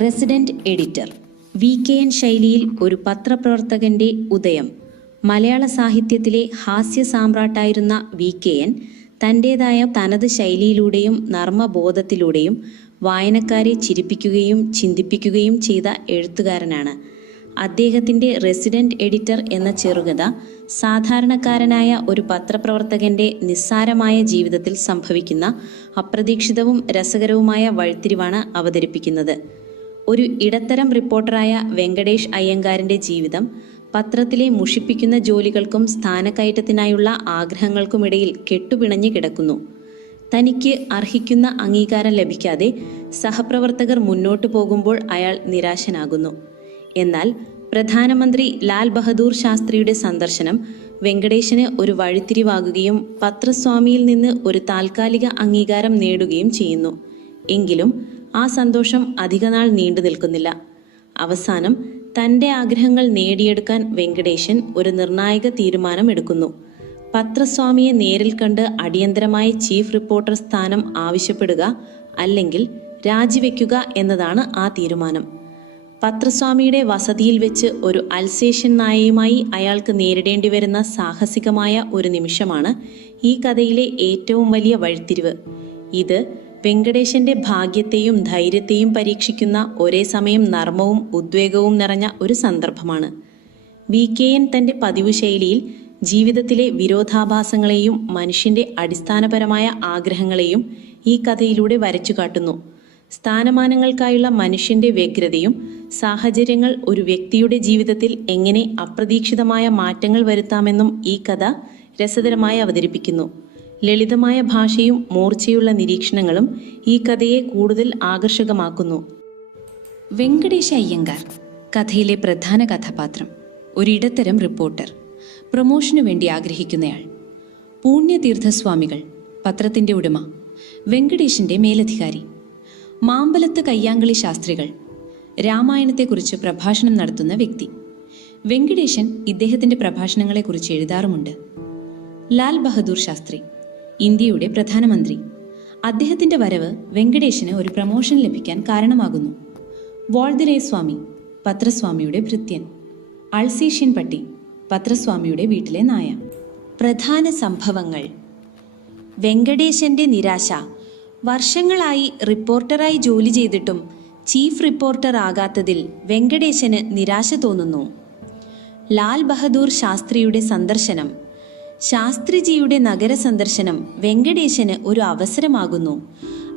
Resident editor VKN ശൈലിയിൽ ഒരു പത്രപ്രവർത്തകന്റെ ഉദയം. മലയാള സാഹിത്യത്തിലെ ഹാസ്യ സാമ്രാട്ടായിരുന്ന VKN തൻ്റേതായ തനത് ശൈലിയിലൂടെയും നർമ്മബോധത്തിലൂടെയും വായനക്കാരെ ചിരിപ്പിക്കുകയും ചിന്തിപ്പിക്കുകയും ചെയ്ത എഴുത്തുകാരനാണ്. അദ്ദേഹത്തിൻ്റെ റെസിഡന്റ് എഡിറ്റർ എന്ന ചെറുകഥ സാധാരണക്കാരനായ ഒരു പത്രപ്രവർത്തകന്റെ നിസ്സാരമായ ജീവിതത്തിൽ സംഭവിക്കുന്ന അപ്രതീക്ഷിതവും രസകരവുമായ വഴിത്തിരിവാണ് അവതരിപ്പിക്കുന്നത്. ഒരു ഇടത്തരം റിപ്പോർട്ടറായ വെങ്കടേഷ് അയ്യങ്കാരിൻ്റെ ജീവിതം പത്രത്തിലെ മുഷിപ്പിക്കുന്ന ജോലികൾക്കും സ്ഥാനക്കയറ്റത്തിനായുള്ള ആഗ്രഹങ്ങൾക്കുമിടയിൽ കെട്ടുപിണഞ്ഞു കിടക്കുന്നു. തനിക്ക് അർഹിക്കുന്ന അംഗീകാരം ലഭിക്കാതെ സഹപ്രവർത്തകർ മുന്നോട്ടു പോകുമ്പോൾ അയാൾ നിരാശനാകുന്നു. എന്നാൽ പ്രധാനമന്ത്രി ലാൽ ബഹദൂർ ശാസ്ത്രിയുടെ സന്ദർശനം വെങ്കടേശന് ഒരു വഴിത്തിരിവാകുകയും പത്രസ്വാമിയിൽ നിന്ന് ഒരു താൽക്കാലിക അംഗീകാരം നേടുകയും ചെയ്യുന്നു. എങ്കിലും ആ സന്തോഷം അധികനാൾ നീണ്ടു നിൽക്കുന്നില്ല. അവസാനം തൻ്റെ ആഗ്രഹങ്ങൾ നേടിയെടുക്കാൻ വെങ്കടേശൻ ഒരു നിർണായക തീരുമാനമെടുക്കുന്നു. പത്രസ്വാമിയെ നേരിൽ കണ്ട് അടിയന്തരമായി ചീഫ് റിപ്പോർട്ടർ സ്ഥാനം ആവശ്യപ്പെടുക, അല്ലെങ്കിൽ രാജിവെക്കുക എന്നതാണ് ആ തീരുമാനം. പത്രസ്വാമിയുടെ വസതിയിൽ വെച്ച് ഒരു അൽസേഷ്യൻ നായയുമായി അയാൾക്ക് നേരിടേണ്ടി വരുന്ന സാഹസികമായ ഒരു നിമിഷമാണ് ഈ കഥയിലെ ഏറ്റവും വലിയ വഴിത്തിരിവ്. ഇത് വെങ്കടേശന്റെ ഭാഗ്യത്തെയും ധൈര്യത്തെയും പരീക്ഷിക്കുന്ന ഒരേ സമയം നർമ്മവും ഉദ്വേഗവും നിറഞ്ഞ ഒരു സന്ദർഭമാണ്. VKN തൻ്റെ പതിവ് ശൈലിയിൽ ജീവിതത്തിലെ വിരോധാഭാസങ്ങളെയും മനുഷ്യന്റെ അടിസ്ഥാനപരമായ ആഗ്രഹങ്ങളെയും ഈ കഥയിലൂടെ വരച്ചു കാട്ടുന്നു. സ്ഥാനമാനങ്ങൾക്കായുള്ള മനുഷ്യന്റെ വ്യഗ്രതയും സാഹചര്യങ്ങൾ ഒരു വ്യക്തിയുടെ ജീവിതത്തിൽ എങ്ങനെ അപ്രതീക്ഷിതമായ മാറ്റങ്ങൾ വരുത്താമെന്നും ഈ കഥ രസകരമായി അവതരിപ്പിക്കുന്നു. ലളിതമായ ഭാഷയും മൂർച്ചയുള്ള നിരീക്ഷണങ്ങളും ഈ കഥയെ കൂടുതൽ ആകർഷകമാക്കുന്നു. വെങ്കടേശ അയ്യങ്കാർ കഥയിലെ പ്രധാന കഥാപാത്രം ഒരിടത്തരം റിപ്പോർട്ടർ, പ്രൊമോഷനു വേണ്ടി ആഗ്രഹിക്കുന്നയാൾ. പുണ്യതീർത്ഥസ്വാമികൾ പത്രത്തിൻ്റെ ഉടമ, വെങ്കടേശന്റെ മേലധികാരി. മാമ്പലത്ത് കയ്യാങ്കളി ശാസ്ത്രികൾ രാമായണത്തെക്കുറിച്ച് പ്രഭാഷണം നടത്തുന്ന വ്യക്തി. വെങ്കടേശൻ ഇദ്ദേഹത്തിൻ്റെ പ്രഭാഷണങ്ങളെക്കുറിച്ച് എഴുതാറുമുണ്ട്. ലാൽ ബഹദൂർ ശാസ്ത്രി ഇന്ത്യയുടെ പ്രധാനമന്ത്രി. അദ്ദേഹത്തിൻ്റെ വരവ് വെങ്കടേശന് ഒരു പ്രമോഷൻ ലഭിക്കാൻ കാരണമാകുന്നു. വോൾദരേ സ്വാമി പത്രസ്വാമിയുടെ ഭൃത്യൻ. അൾസേഷ്യൻ പട്ടി പത്രസ്വാമിയുടെ വീട്ടിലെ നായ. പ്രധാന സംഭവങ്ങൾ. വെങ്കടേശന്റെ നിരാശ. വർഷങ്ങളായി റിപ്പോർട്ടറായി ജോലി ചെയ്തിട്ടും ചീഫ് റിപ്പോർട്ടർ ആകാത്തതിൽ വെങ്കടേശന് നിരാശ തോന്നുന്നു. ലാൽ ബഹദൂർ ശാസ്ത്രിയുടെ സന്ദർശനം. ശാസ്ത്രിജിയുടെ നഗര സന്ദർശനം വെങ്കടേശന് ഒരു അവസരമാകുന്നു.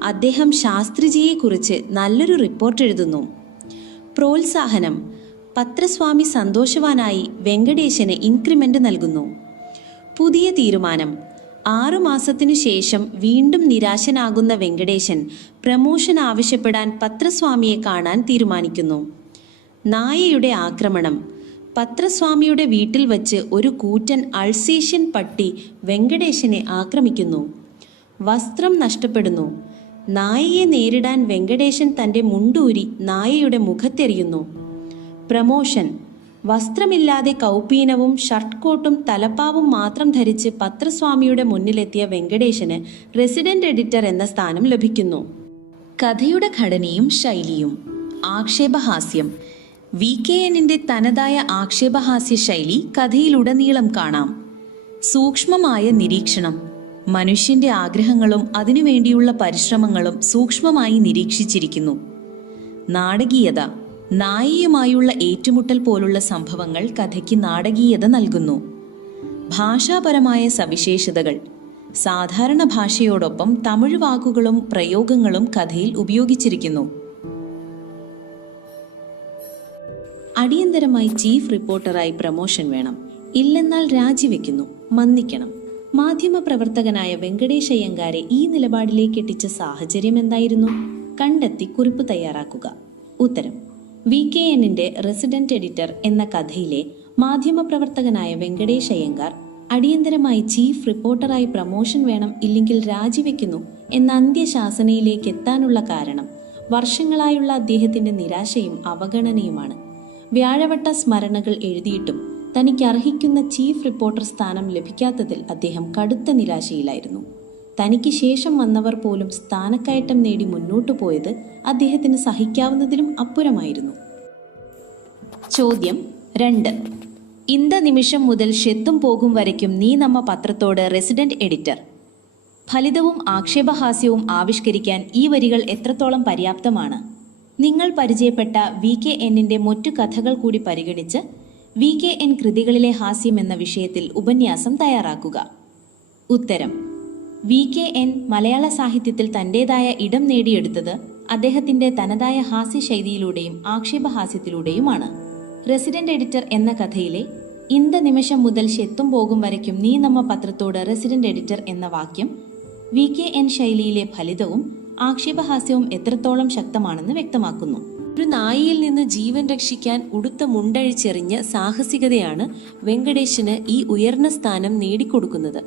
അദ്ദേഹം ശാസ്ത്രിജിയെക്കുറിച്ച് നല്ലൊരു റിപ്പോർട്ട് എഴുതുന്നു. പ്രോത്സാഹനം. പത്രസ്വാമി സന്തോഷവാനായി വെങ്കടേശന് ഇൻക്രിമെന്റ് നൽകുന്നു. പുതിയ തീരുമാനം. 6 മാസത്തിനു ശേഷം വീണ്ടും നിരാശനാകുന്ന വെങ്കടേശൻ പ്രമോഷൻ ആവശ്യപ്പെടാൻ പത്രസ്വാമിയെ കാണാൻ തീരുമാനിക്കുന്നു. നായയുടെ ആക്രമണം. പത്രസ്വാമിയുടെ വീട്ടിൽ വച്ച് ഒരു കൂറ്റൻ അൾസേഷ്യൻ പട്ടി വെങ്കടേശനെ ആക്രമിക്കുന്നു. വസ്ത്രം നഷ്ടപ്പെടുന്നു. നായയെ നേരിടാൻ വെങ്കടേശൻ തൻ്റെ മുണ്ടൂരി നായയുടെ മുഖത്തെറിയുന്നു. പ്രമോഷൻ. വസ്ത്രമില്ലാതെ കൗപീനവും ഷർട്ട് കോട്ടും തലപ്പാവും മാത്രം ധരിച്ച് പത്രസ്വാമിയുടെ മുന്നിലെത്തിയ വെങ്കടേശന് റെസിഡന്റ് എഡിറ്റർ എന്ന സ്ഥാനം ലഭിക്കുന്നു. കഥയുടെ ഘടനയും ശൈലിയും. ആക്ഷേപഹാസ്യം. VKNന്റെ തനതായ ആക്ഷേപഹാസ്യ ശൈലി കഥയിലുടനീളം കാണാം. സൂക്ഷ്മമായ നിരീക്ഷണം. മനുഷ്യന്റെ ആഗ്രഹങ്ങളും അതിനുവേണ്ടിയുള്ള പരിശ്രമങ്ങളും സൂക്ഷ്മമായി നിരീക്ഷിച്ചിരിക്കുന്നു. നാടകീയത. നായികയുമായുള്ള ഏറ്റുമുട്ടൽ പോലുള്ള സംഭവങ്ങൾ കഥയ്ക്ക് നാടകീയത നൽകുന്നു. ഭാഷാപരമായ സവിശേഷതകൾ. സാധാരണ ഭാഷയോടൊപ്പം തമിഴ് വാക്കുകളും പ്രയോഗങ്ങളും കഥയിൽ ഉപയോഗിച്ചിരിക്കുന്നു. അടിയന്തരമായി ചീഫ് റിപ്പോർട്ടറായി പ്രമോഷൻ വേണം, ഇല്ലെന്നാൽ രാജിവെക്കുന്നു, മന്നിക്കണം. മാധ്യമപ്രവർത്തകനായ വെങ്കടേശ് അയ്യങ്കാരെ ഈ നിലപാടിലേക്ക് എത്തിച്ച സാഹചര്യം എന്തായിരുന്നു? കണ്ടെത്തി കുറിപ്പ് തയ്യാറാക്കുക. ഉത്തരം: VKNന്റെ റെസിഡന്റ് എഡിറ്റർ എന്ന കഥയിലെ മാധ്യമപ്രവർത്തകനായ വെങ്കടേശ് അയ്യങ്കാർ അടിയന്തരമായി ചീഫ് റിപ്പോർട്ടറായി പ്രമോഷൻ വേണം, ഇല്ലെങ്കിൽ രാജിവെക്കുന്നു എന്ന അന്ത്യശാസനയിലേക്ക് എത്താനുള്ള കാരണം വർഷങ്ങളായുള്ള അദ്ദേഹത്തിന്റെ നിരാശയും അവഗണനയുമാണ്. വ്യാഴവട്ട സ്മരണകൾ എഴുതിയിട്ടും തനിക്ക് അർഹിക്കുന്ന ചീഫ് റിപ്പോർട്ടർ സ്ഥാനം ലഭിക്കാത്തതിൽ അദ്ദേഹം കടുത്ത നിരാശയിലായിരുന്നു. തനിക്ക് ശേഷം വന്നവർ പോലും സ്ഥാനക്കയറ്റം നേടി മുന്നോട്ടു പോയത് അദ്ദേഹത്തിന് സഹിക്കാവുന്നതിലും അപ്പുറമായിരുന്നു. ചോദ്യം 2. ഇന്ത നിമിഷം മുതൽ ഷെത്തും പോകും വരയ്ക്കും നീ നമ്മ പത്രത്തോട് റെസിഡന്റ് എഡിറ്റർ. ഫലിതവും ആക്ഷേപഹാസ്യവും ആവിഷ്കരിക്കാൻ ഈ വരികൾ എത്രത്തോളം പര്യാപ്തമാണ്? നിങ്ങൾ പരിചയപ്പെട്ട VKNന്റെ മറ്റു കഥകൾ കൂടി പരിഗണിച്ച് VKN കൃതികളിലെ ഹാസ്യം എന്ന വിഷയത്തിൽ ഉപന്യാസം തയ്യാറാക്കുക. ഉത്തരം: VKN മലയാള സാഹിത്യത്തിൽ തൻ്റെതായ ഇടം നേടിയെടുത്തത് അദ്ദേഹത്തിൻ്റെ തനതായ ഹാസ്യശൈലിയിലൂടെയും ആക്ഷേപഹാസ്യത്തിലൂടെയുമാണ്. റെസിഡന്റ് എഡിറ്റർ എന്ന കഥയിലെ ഇന്ത നിമിഷം മുതൽ ഷെത്തും പോകും വരയ്ക്കും നീ നമ്മ പത്രത്തോട് റെസിഡന്റ് എഡിറ്റർ എന്ന വാക്യം VKN ശൈലിയിലെ ഫലിതവും ആക്ഷേപഹാസ്യവും എത്രത്തോളം ശക്തമാണെന്ന് വ്യക്തമാക്കുന്നു. ഒരു നായിയിൽ നിന്ന് ജീവൻ രക്ഷിക്കാൻ ഉടുത്ത മുണ്ടഴിച്ചെറിഞ്ഞ സാഹസികതയാണ് വെങ്കടേശന് ഈ ഉയർന്ന സ്ഥാനം നേടിക്കൊടുക്കുന്നത്.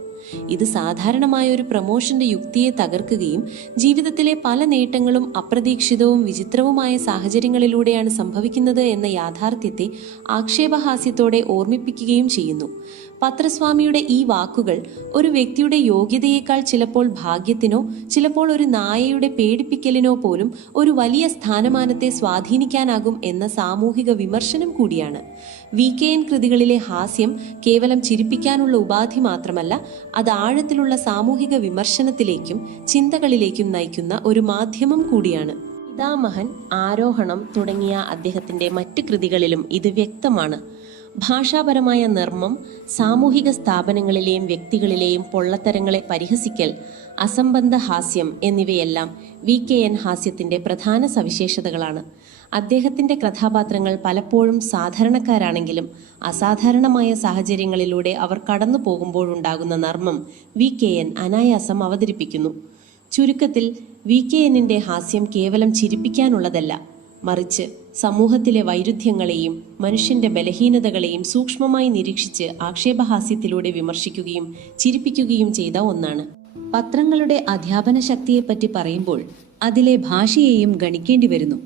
ഇത് സാധാരണമായ ഒരു പ്രമോഷന്റെ യുക്തിയെ തകർക്കുകയും ജീവിതത്തിലെ പല നേട്ടങ്ങളും അപ്രതീക്ഷിതവും വിചിത്രവുമായ സാഹചര്യങ്ങളിലൂടെയാണ് സംഭവിക്കുന്നത് എന്ന യാഥാർത്ഥ്യത്തെ ആക്ഷേപഹാസ്യത്തോടെ ഓർമ്മിപ്പിക്കുകയും ചെയ്യുന്നു. പത്രസ്വാമിയുടെ ഈ വാക്കുകൾ ഒരു വ്യക്തിയുടെ യോഗ്യതയേക്കാൾ ചിലപ്പോൾ ഭാഗ്യത്തിനോ ചിലപ്പോൾ ഒരു നായയുടെ പേടിപ്പിക്കലിനോ പോലും ഒരു വലിയ സ്ഥാനമാനത്തെ സ്വാധീനിക്കാനാകും എന്ന സാമൂഹിക വിമർശനം കൂടിയാണ്. VKN കൃതികളിലെ ഹാസ്യം കേവലം ചിരിപ്പിക്കാനുള്ള ഉപാധി മാത്രമല്ല, അത് ആഴത്തിലുള്ള സാമൂഹിക വിമർശനത്തിലേക്കും ചിന്തകളിലേക്കും നയിക്കുന്ന ഒരു മാധ്യമം കൂടിയാണ്. പിതാമഹൻ, ആരോഹണം തുടങ്ങിയ അദ്ദേഹത്തിന്റെ മറ്റ് കൃതികളിലും ഇത് വ്യക്തമാണ്. ഭാഷാപരമായ നർമ്മം, സാമൂഹിക സ്ഥാപനങ്ങളിലെയും വ്യക്തികളിലെയും പൊള്ളത്തരങ്ങളെ പരിഹസിക്കൽ, അസംബന്ധ ഹാസ്യം എന്നിവയെല്ലാം VKN ഹാസ്യത്തിന്റെ പ്രധാന സവിശേഷതകളാണ്. അദ്ദേഹത്തിന്റെ കഥാപാത്രങ്ങൾ പലപ്പോഴും സാധാരണക്കാരാണെങ്കിലും അസാധാരണമായ സാഹചര്യങ്ങളിലൂടെ അവർ കടന്നു പോകുമ്പോഴുണ്ടാകുന്ന നർമ്മം VKN അനായാസം അവതരിപ്പിക്കുന്നു. ചുരുക്കത്തിൽ VKNന്റെ ഹാസ്യം കേവലം ചിരിപ്പിക്കാനുള്ളതല്ല, മറിച്ച് സമൂഹത്തിലെ വൈരുദ്ധ്യങ്ങളെയും മനുഷ്യന്റെ ബലഹീനതകളെയും സൂക്ഷ്മമായി നിരീക്ഷിച്ച് ആക്ഷേപഹാസ്യത്തിലൂടെ വിമർശിക്കുകയും ചിരിപ്പിക്കുകയും ചെയ്ത ഒന്നാണ്. പത്രങ്ങളുടെ അധ്യാപന ശക്തിയെപ്പറ്റി പറയുമ്പോൾ അതിലെ ഭാഷയെയും ഗണിക്കേണ്ടി വരുന്നു.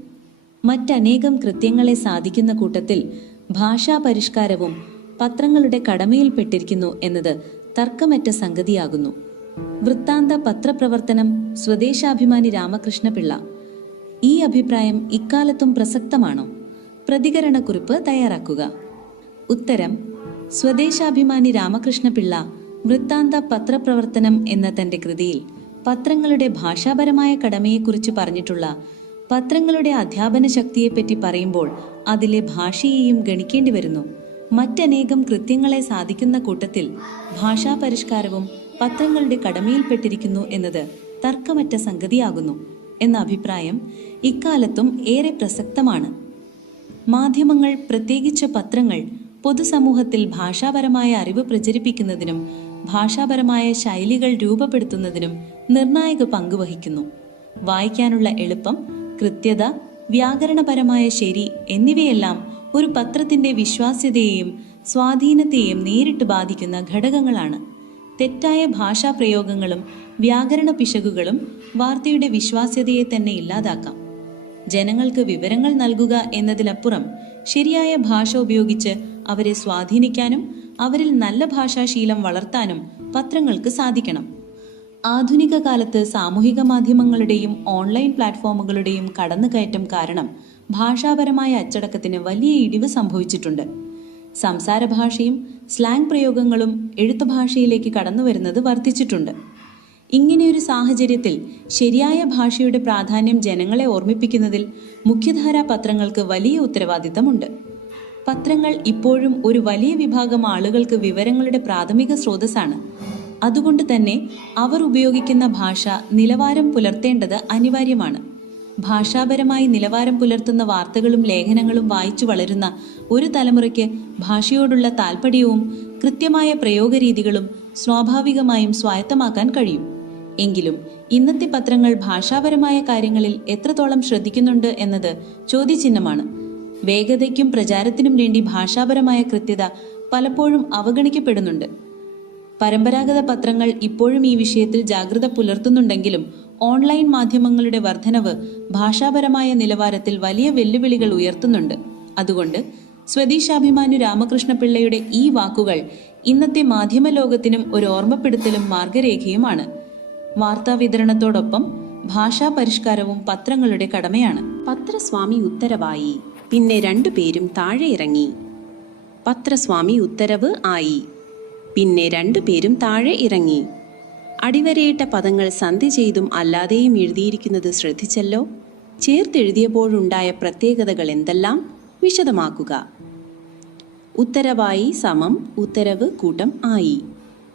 മറ്റനേകം കൃത്യങ്ങളെ സാധിക്കുന്ന കൂട്ടത്തിൽ ഭാഷാ പരിഷ്കാരവും പത്രങ്ങളുടെ കടമയിൽപ്പെട്ടിരിക്കുന്നു എന്നത് തർക്കമറ്റ സംഗതിയാകുന്നു. വൃത്താന്ത പത്രപ്രവർത്തനം സ്വദേശാഭിമാനി രാമകൃഷ്ണപിള്ള. ഈ അഭിപ്രായം ഇക്കാലത്തും പ്രസക്തമാണോ? പ്രതികരണക്കുറിപ്പ് തയ്യാറാക്കുക. ഉത്തരം: സ്വദേശാഭിമാനി രാമകൃഷ്ണപിള്ള വൃത്താന്ത പത്രപ്രവർത്തനം എന്ന തന്റെ കൃതിയിൽ പത്രങ്ങളുടെ ഭാഷാപരമായ കടമയെക്കുറിച്ച് പറഞ്ഞിട്ടുള്ള പത്രങ്ങളുടെ അധ്യാപന ശക്തിയെപ്പറ്റി പറയുമ്പോൾ അതിലെ ഭാഷയെയും ഗണിക്കേണ്ടി വരുന്നു. മറ്റനേകം കൃത്യങ്ങളെ സാധിക്കുന്ന കൂട്ടത്തിൽ ഭാഷാ പരിഷ്കാരവും പത്രങ്ങളുടെ കടമയിൽപ്പെട്ടിരിക്കുന്നു എന്നത് തർക്കമറ്റ സംഗതിയാകുന്നു എന്ന അഭിപ്രായം ഇക്കാലത്തും ഏറെ പ്രസക്തമാണ്. മാധ്യമങ്ങൾ, പ്രത്യേകിച്ച് പത്രങ്ങൾ, പൊതുസമൂഹത്തിൽ ഭാഷാപരമായ അറിവ് പ്രചരിപ്പിക്കുന്നതിനും ഭാഷാപരമായ ശൈലികൾ രൂപപ്പെടുത്തുന്നതിനും നിർണായക പങ്ക് വഹിക്കുന്നു. വായിക്കാനുള്ള എളുപ്പം, കൃത്യത, വ്യാകരണപരമായ ശരി എന്നിവയെല്ലാം ഒരു പത്രത്തിന്റെ വിശ്വാസ്യതയെയും സ്വാധീനത്തെയും നേരിട്ട് ബാധിക്കുന്ന ഘടകങ്ങളാണ്. തെറ്റായ ഭാഷാ പ്രയോഗങ്ങളും വ്യാകരണ പിശകുകളും വാർത്തയുടെ വിശ്വാസ്യതയെ തന്നെ ഇല്ലാതാക്കാം. ജനങ്ങൾക്ക് വിവരങ്ങൾ നൽകുക എന്നതിനപ്പുറം ശരിയായ ഭാഷ ഉപയോഗിച്ച് അവരെ സ്വാധീനിക്കാനും അവരിൽ നല്ല ഭാഷാശീലം വളർത്താനും പത്രങ്ങൾക്ക് സാധിക്കണം. ആധുനിക കാലത്ത് സാമൂഹിക മാധ്യമങ്ങളുടെയും ഓൺലൈൻ പ്ലാറ്റ്ഫോമുകളുടെയും കടന്നുകയറ്റം കാരണം ഭാഷാപരമായ അച്ചടക്കത്തിന് വലിയ ഇടിവ് സംഭവിച്ചിട്ടുണ്ട്. സംസാര ഭാഷയും സ്ലാങ് പ്രയോഗങ്ങളും എഴുത്തുഭാഷയിലേക്ക് കടന്നുവരുന്നത് വർദ്ധിച്ചിട്ടുണ്ട്. ഇങ്ങനെയൊരു സാഹചര്യത്തിൽ ശരിയായ ഭാഷയുടെ പ്രാധാന്യം ജനങ്ങളെ ഓർമ്മിപ്പിക്കുന്നതിൽ മുഖ്യധാരാ പത്രങ്ങൾക്ക് വലിയ ഉത്തരവാദിത്തമുണ്ട്. പത്രങ്ങൾ ഇപ്പോഴും ഒരു വലിയ വിഭാഗം ആളുകൾക്ക് വിവരങ്ങളുടെ പ്രാഥമിക സ്രോതസ്സാണ്. അതുകൊണ്ട് തന്നെ അവർ ഉപയോഗിക്കുന്ന ഭാഷ നിലവാരം പുലർത്തേണ്ടത് അനിവാര്യമാണ്. ഭാഷാപരമായി നിലവാരം പുലർത്തുന്ന വാർത്തകളും ലേഖനങ്ങളും വായിച്ചു വളരുന്ന ഒരു തലമുറയ്ക്ക് ഭാഷയോടുള്ള താൽപ്പര്യവും കൃത്യമായ പ്രയോഗരീതികളും സ്വാഭാവികമായും സ്വായത്തമാക്കാൻ കഴിയും. എങ്കിലും ഇന്നത്തെ പത്രങ്ങൾ ഭാഷാപരമായ കാര്യങ്ങളിൽ എത്രത്തോളം ശ്രദ്ധിക്കുന്നുണ്ട് എന്നത് ചോദ്യചിഹ്നമാണ്. വേഗതയ്ക്കും പ്രചാരത്തിനും വേണ്ടി ഭാഷാപരമായ കൃത്യത പലപ്പോഴും അവഗണിക്കപ്പെടുന്നുണ്ട്. പരമ്പരാഗത പത്രങ്ങൾ ഇപ്പോഴും ഈ വിഷയത്തിൽ ജാഗ്രത പുലർത്തുന്നുണ്ടെങ്കിലും ഓൺലൈൻ മാധ്യമങ്ങളുടെ വർധനവ് ഭാഷാപരമായ നിലവാരത്തിൽ വലിയ വെല്ലുവിളികൾ ഉയർത്തുന്നുണ്ട്. അതുകൊണ്ട് സ്വദേശാഭിമാനി രാമകൃഷ്ണപിള്ളയുടെ ഈ വാക്കുകൾ ഇന്നത്തെ മാധ്യമ ലോകത്തിനും ഒരു ഓർമ്മപ്പെടുത്തലും മാർഗരേഖയുമാണ്. വാർത്താവിതരണത്തോടൊപ്പം ഭാഷാ പരിഷ്കാരവും പത്രങ്ങളുടെ കടമയാണ്. പത്രസ്വാമി ഉത്തരവായി. പിന്നെ രണ്ടുപേരും താഴെ ഇറങ്ങി. പത്രസ്വാമി ഉത്തരവ് ആയി. പിന്നെ രണ്ടുപേരും താഴെ ഇറങ്ങി. അടിവരയിട്ട പദങ്ങൾ സന്ധി ചെയ്തും അല്ലാതെയും എഴുതിയിരിക്കുന്നത് ശ്രദ്ധിച്ചല്ലോ. ചേർത്തെഴുതിയപ്പോഴുണ്ടായ പ്രത്യേകതകൾ എന്തെല്ലാം? വിശദമാക്കുക. ഉത്തരവായി സമം ഉത്തരവ് കൂട്ടം ആയി.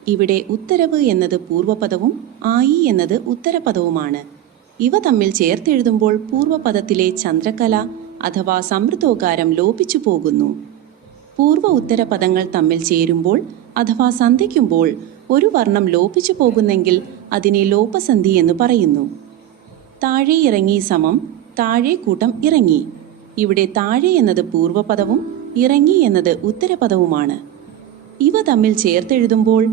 ഇവിടെ ഉത്തരവ് എന്നത് പൂർവപദവും ആയി എന്നത് ഉത്തരപദവുമാണ്. ഇവ തമ്മിൽ ചേർത്തെഴുതുമ്പോൾ പൂർവപദത്തിലെ ചന്ദ്രകല അഥവാ സമൃദ്ധോകാരം ലോപിച്ചു പോകുന്നു. പൂർവ്വ ഉത്തരപദങ്ങൾ തമ്മിൽ ചേരുമ്പോൾ അഥവാ സന്ധിക്കുമ്പോൾ ഒരു വർണ്ണം ലോപിച്ചു പോകുന്നെങ്കിൽ അതിനെ ലോപസന്ധി എന്ന് പറയുന്നു. താഴെ ഇറങ്ങി സമം താഴെ കൂട്ടം ഇറങ്ങി. ഇവിടെ താഴെ എന്നത് പൂർവപദവും ഇറങ്ങി എന്നത് ഉത്തരപദവുമാണ്. ഇവ തമ്മിൽ ചേർത്തെഴുതുമ്പോൾ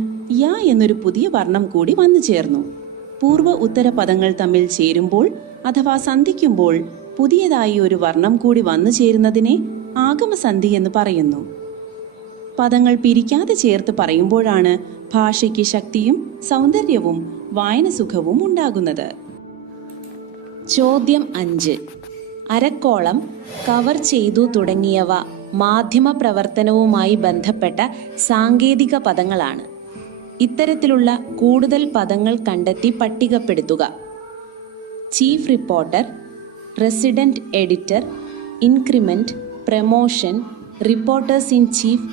യ എന്നൊരു പുതിയ വർണ്ണം കൂടി വന്നു ചേർന്നു. പൂർവ്വ ഉത്തരപദങ്ങൾ തമ്മിൽ ചേരുമ്പോൾ അഥവാ സന്ധിക്കുമ്പോൾ പുതിയതായി ഒരു വർണ്ണം കൂടി വന്നു ചേരുന്നതിനെ ആഗമസന്ധി എന്ന് പറയുന്നു. പദങ്ങൾ പിരിക്കാതെ ചേർത്ത് പറയുമ്പോഴാണ് ഭാഷയ്ക്ക് ശക്തിയും സൗന്ദര്യവും വായനസുഖവും ഉണ്ടാകുന്നത്. ചോദ്യം 5. അരക്കോളം, കവർ ചെയ്തു തുടങ്ങിയവ മാധ്യമ പ്രവർത്തനവുമായി ബന്ധപ്പെട്ട സാങ്കേതിക പദങ്ങളാണ്. ഇത്തരത്തിലുള്ള കൂടുതൽ പദങ്ങൾ കണ്ടെത്തി പട്ടികപ്പെടുത്തുക. Chief reporter, resident editor, increment, promotion, reporters in chief